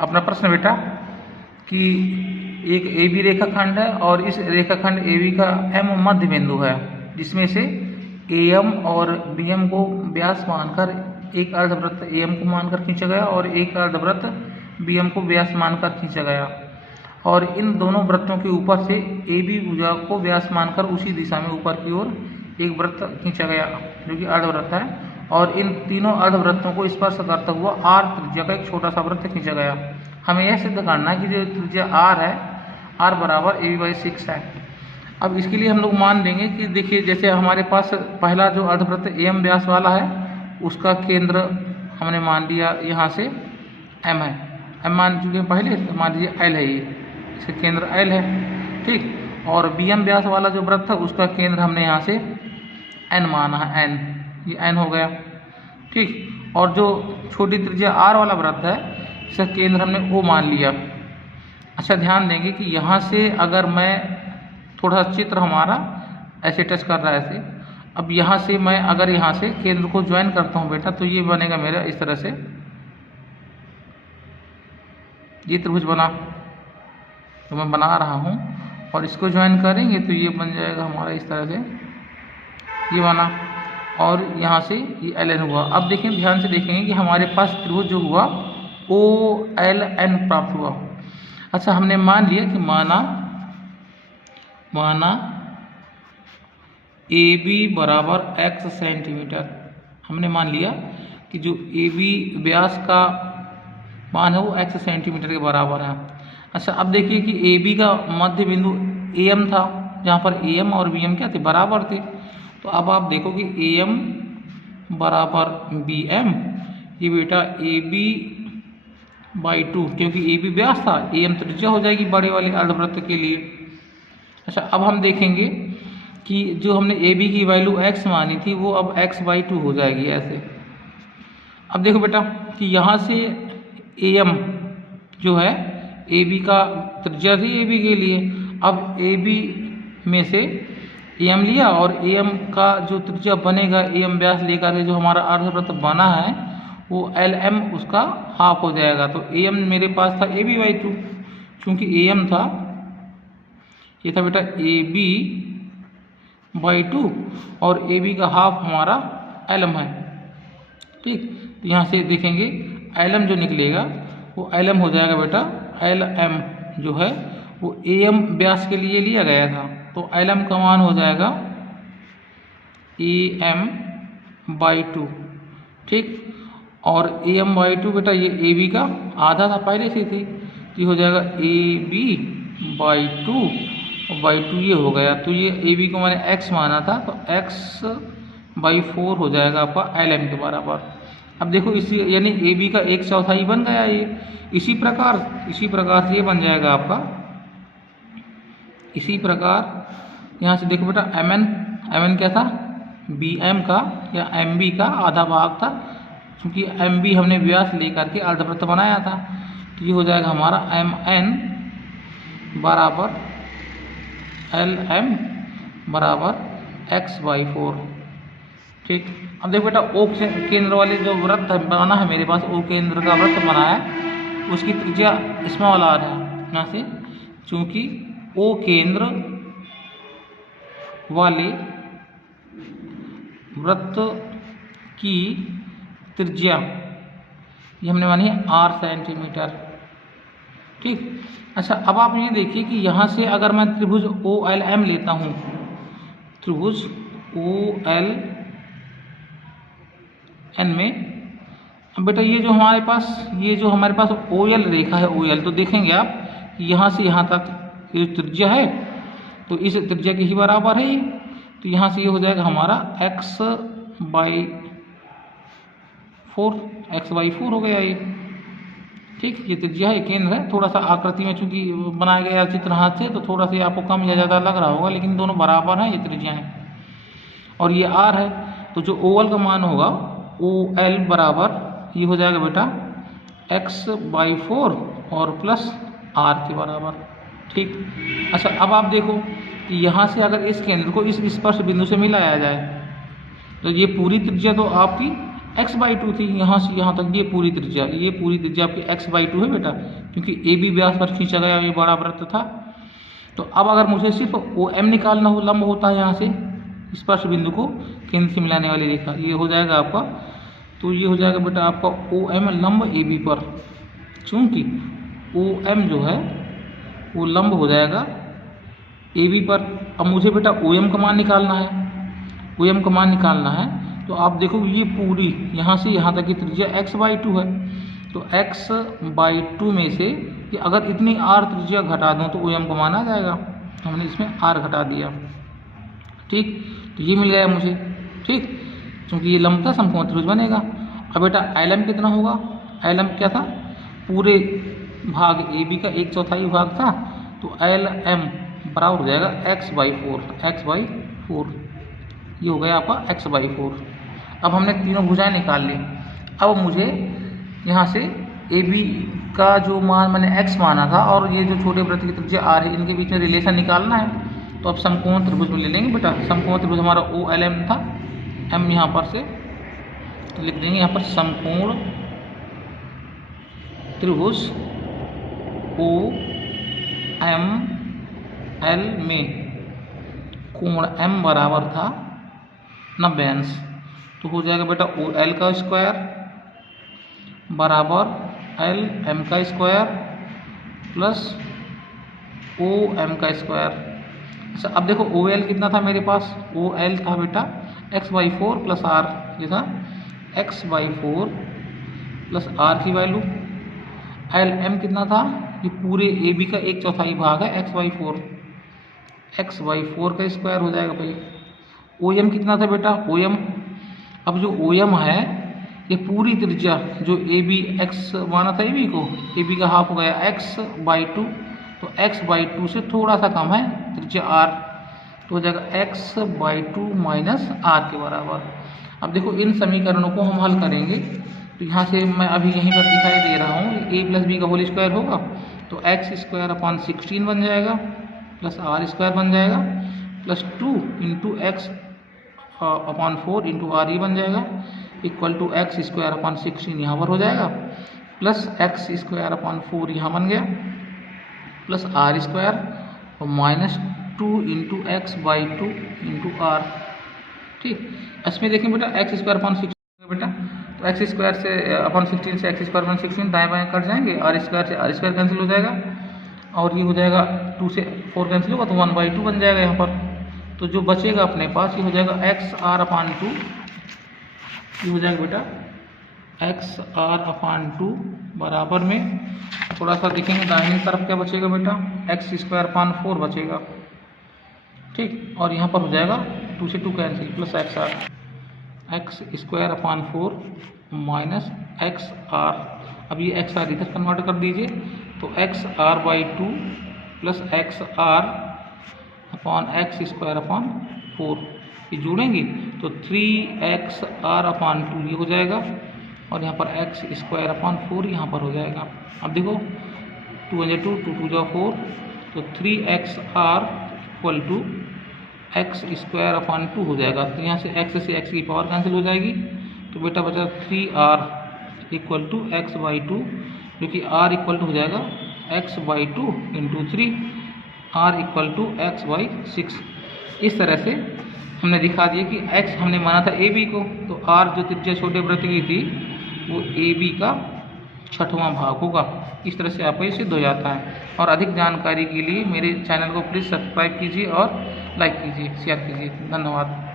अपना प्रश्न बेटा कि एक ए बी रेखाखंड है और इस रेखाखंड ए बी का एम मध्य बिंदु है, जिसमें से ए एम और बी एम को व्यास मानकर एक अर्धवृत्त ए एम को मानकर खींचा गया और एक अर्धवृत्त बी एम को व्यास मानकर खींचा गया, और इन दोनों वृत्तों के ऊपर से ए बी भुजा को व्यास मानकर उसी दिशा में ऊपर की ओर एक वृत्त खींचा गया जो कि अर्धवृत्त है, और इन तीनों अर्धवृत्तों को स्पर्श करता हुआ आर त्रिज्या का एक छोटा सा वृत्त खींचा गया। हमें यह सिद्ध करना है कि जो त्रिज्या आर है, आर बराबर ए बी बाई 6 है। अब इसके लिए हम लोग मान लेंगे कि देखिए, जैसे हमारे पास पहला जो अर्धवृत्त ए एम व्यास वाला है उसका केंद्र हमने मान लिया यहाँ से एम है, एम मान चुके हैं पहले, तो मान लीजिए एल है, ये इसका केंद्र एल है, ठीक। और बी एम व्यास वाला जो वृत्त है उसका केंद्र हमने यहाँ से एन माना है, एन, ये एन हो गया, ठीक। और जो छोटी त्रिज्या आर वाला वृत्त है इसका केंद्र हमने ओ मान लिया। अच्छा, ध्यान देंगे कि यहाँ से अगर मैं थोड़ा चित्र हमारा ऐसे टच कर रहा है ऐसे, अब यहाँ से मैं अगर यहाँ से केंद्र को ज्वाइन करता हूँ बेटा, तो ये बनेगा मेरा इस तरह से, ये त्रिभुज बना तो मैं बना रहा हूँ, और इसको ज्वाइन करेंगे तो ये बन जाएगा हमारा इस तरह से, ये बना, और यहाँ से ये एल एन हुआ। अब देखें, ध्यान से देखेंगे कि हमारे पास त्रिभुज जो हुआ ओ एल एन प्राप्त हुआ। अच्छा, हमने मान लिया कि माना ए बी बराबर x सेंटीमीटर, हमने मान लिया कि जो ए बी व्यास का मान है वो x सेंटीमीटर के बराबर है। अच्छा, अब देखिए कि ए बी का मध्य बिंदु ए एम था, जहाँ पर ए एम और बी एम क्या थे, बराबर थे। तो अब आप देखो कि ए एम बराबर बी एम, ये बेटा ए बी बाई 2, क्योंकि ए बी व्यास था, ए एम त्रिज्या हो जाएगी बड़े वाले अर्धवृत्त के लिए। अच्छा, अब हम देखेंगे कि जो हमने ए बी की वैल्यू x मानी थी वो अब x बाई 2 हो जाएगी ऐसे। अब देखो बेटा कि यहाँ से ए एम जो है ए बी का त्रिज्या थी ए बी के लिए, अब ए बी में से ए एम लिया और ए एम का जो त्रिज्या बनेगा ए एम व्यास लेकर के जो हमारा अर्धवृत्त बना है वो एल एम उसका हाफ हो जाएगा। तो ए एम मेरे पास था ए बी बाई 2, चूँकि ए एम था, ये था बेटा ए बी बाई 2 और ए बी का हाफ हमारा एल एम है, ठीक। तो यहाँ से देखेंगे एल एम जो निकलेगा वो एल एम हो जाएगा बेटा, एल एम जो है वो ए एम व्यास के लिए लिया गया था, तो एल एम का मान हो जाएगा ए एम बाई 2, ठीक। और ए एम बाई 2 बेटा ये ए बी का आधा था, पहले से थी, तो ये हो जाएगा ए बी बाई 2 और बाई 2 ये हो गया। तो ये ए बी को मैंने x माना था, तो x बाई 4 हो जाएगा आपका एल एम के बराबर। अब देखो इसी, यानी ए बी का 1/4 बन गया ये। इसी प्रकार से ये बन जाएगा आपका, इसी प्रकार यहाँ से देखो बेटा एम एन क्या था, बी एम का या एम बी का आधा भाग था, क्योंकि एम बी हमने व्यास लेकर के अर्धवृत्त बनाया था। तो ये हो जाएगा हमारा एम एन बराबर एल एम बराबर x बाई 4, ठीक। अब देखो बेटा ओ केंद्र वाले जो वृत्त बना है मेरे पास, ओ केंद्र का वृत्त बना है, उसकी त्रिज्या स्मॉल आर है यहाँ से, चूँकि ओ केंद्र वाले वृत्त की त्रिज्या ये हमने मानी है आर सेंटीमीटर, ठीक। अच्छा, अब आप ये देखिए कि यहाँ से अगर मैं त्रिभुज ओ एल एम लेता हूँ, त्रिभुज ओ एल एन में, अब बेटा ये जो हमारे पास ओ एल रेखा है, ओ एल, तो देखेंगे आप कि यहाँ से यहाँ तक ये त्रिज्या है, तो इस त्रिज्या के ही बराबर है ये। तो यहाँ से ये हो जाएगा हमारा x बाई 4 हो गया ये, ठीक। ये त्रिज्या है, केंद्र है, थोड़ा सा आकृति में चूंकि बनाया गया चित्र हाथ से तो थोड़ा सा आपको कम या ज़्यादा लग रहा होगा, लेकिन दोनों बराबर हैं, ये त्रिज्या हैं। और ये आर है, तो जो ओवल का मान होगा ओ एल बराबर ये हो जाएगा बेटा x बाई 4 और प्लस आर के बराबर, ठीक। अच्छा, अब आप देखो कि यहाँ से अगर इस केंद्र को इस स्पर्श बिंदु से मिलाया जाए तो ये पूरी त्रिज्या तो आपकी x/2 थी, यहाँ से यहाँ तक ये पूरी त्रिज्या आपकी x/2 है बेटा, क्योंकि ए बी व्यास पर खींचा गया ये बड़ा वृत्त था। तो अब अगर मुझे सिर्फ OM निकालना हो, लंब होता है यहाँ से स्पर्श बिंदु को केंद्र से मिलाने वाली रेखा, ये हो जाएगा आपका, तो ये हो जाएगा बेटा आपका OM लंब AB पर, चूँकि OM जो है वो लंब हो जाएगा AB पर। अब मुझे बेटा OM का मान निकालना है, तो आप देखो ये पूरी यहाँ से यहाँ तक की त्रिज्या x/2 है, तो x/2 में से कि अगर इतनी r त्रिज्या घटा दूँ तो OM का मान आ जाएगा, तो हमने इसमें r घटा दिया। ठीक, तो ये मिल गया मुझे। ठीक, क्योंकि ये लंब था समकोण त्रिभुज बनेगा। अब बेटा LM कितना होगा, LM क्या था, पूरे भाग AB का 1/4 भाग था, तो LM बराबर हो जाएगा x/4, ये हो गया आपका x/4। अब हमने तीनों भुजाएं निकाल ली। अब मुझे यहाँ से AB का जो मान मैंने x माना था और ये जो छोटे वृत्त की त्रिज्या r है, इनके बीच में रिलेशन निकालना है। तो अब समकोण त्रिभुज में ले लेंगे बेटा, समकोण त्रिभुज हमारा OLM था, M यहाँ पर से तो लिख देंगे यहाँ पर समकोण त्रिभुज OML में कोण M बराबर था 90 अंश, तो हो जाएगा बेटा OL का स्क्वायर बराबर LM का स्क्वायर प्लस OM का स्क्वायर। अच्छा, अब देखो OL कितना था मेरे पास, OL था बेटा x/4 प्लस r, ये था x/4 प्लस r की वैल्यू। LM कितना था, ये पूरे AB का 1/4 भाग है x/4 का स्क्वायर हो जाएगा भाई। OM कितना था बेटा, OM, अब जो OM है ये पूरी त्रिज्या जो AB x माना था AB को, AB का हाफ हो गया x/2, तो x/2 से थोड़ा सा कम है त्रिज्या r, तो हो जाएगा x/2 माइनस r के बराबर। अब देखो इन समीकरणों को हम हल करेंगे, तो यहाँ से मैं अभी यहीं पर दिखाई दे रहा हूँ a प्लस b का होल स्क्वायर होगा, तो x² बन जाएगा प्लस r² बन जाएगा plus 2 into x/4 into r ये बन जाएगा इक्वल टू x² यहाँ पर हो जाएगा प्लस x²/4 यहाँ बन गया प्लस r² और minus 2 into x/2 into r। ठीक, इसमें देखें बेटा x²/16 बेटा, तो x² से अपन 16 से x²/16 दाएँ बाएँ कट जाएंगे, r² से r² कैंसिल हो जाएगा और ये हो जाएगा 2 से 4 कैंसिल होगा तो 1/2 बन जाएगा यहाँ पर। तो जो बचेगा अपने पास ये हो जाएगा xr/2, ये हो जाएगा बेटा xr/2 बराबर में थोड़ा सा देखेंगे दाहिनी तरफ क्या बचेगा बेटा, x²/4 बचेगा। ठीक, और यहाँ पर हो जाएगा 2 से 2 cancel plus xr, x²/4 minus xr, अब ये xr इधर कन्वर्ट कर दीजिए, तो xr/2 प्लस xr/x²/4 ये जोड़ेंगे तो 3xr/2 ये हो जाएगा और यहाँ पर x²/4 यहाँ पर हो जाएगा। अब देखो 2 × 2 2 2 4, तो 3xr इक्वल टू x²/2 हो जाएगा, तो यहाँ से x की पावर कैंसिल हो जाएगी, तो बेटा बचा 3r इक्वल टू x/2, जो कि r इक्वल टू हो जाएगा x/2 into 3, r equal to x/6। इस तरह से हमने दिखा दिया कि x हमने माना था AB को, तो r जो त्रिज्या छोटे वृत्त की थी वो AB का 6वां भाग होगा। इस तरह से आपको ये सिद्ध हो जाता है। और अधिक जानकारी के लिए मेरे चैनल को प्लीज़ सब्सक्राइब कीजिए और लाइक कीजिए, शेयर कीजिए। धन्यवाद।